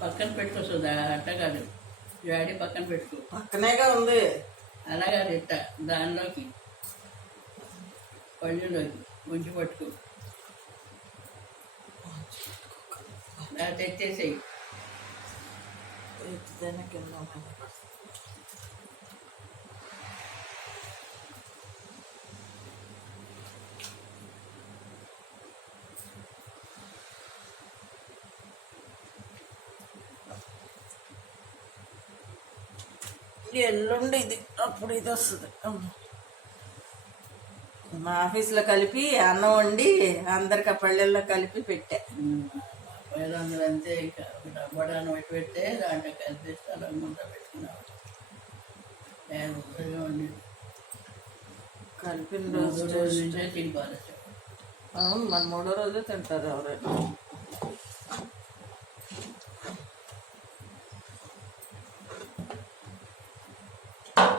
పక్కన పెట్టుకోస్తుంది అట్ట కాదు, డాడీ పక్కన పెట్టుకో. పక్కనేగా ఉంది. అలాగా ఇట్ట దానిలోకి పళ్ళులోకి గుంజి పట్టుకో, తెచ్చేసేయి. కింద ఎల్లుండి ఇది అప్పుడు ఇది వస్తుంది. మా ఆఫీస్లో కలిపి అన్నం వండి అందరికి ఆ పళ్ళెల్లో కలిపి పెట్టా. అందరూ అంతే, ఇక డబ్బాడాన్ని పెట్టి పెడితే దాంట్లో కలిపి స్థలం ముందు పెట్టుకున్నావు. కలిపిన రోజు నుంచే తినిపాలి. అవును, మన 3వ రోజే తింటారు ఎవరైనా.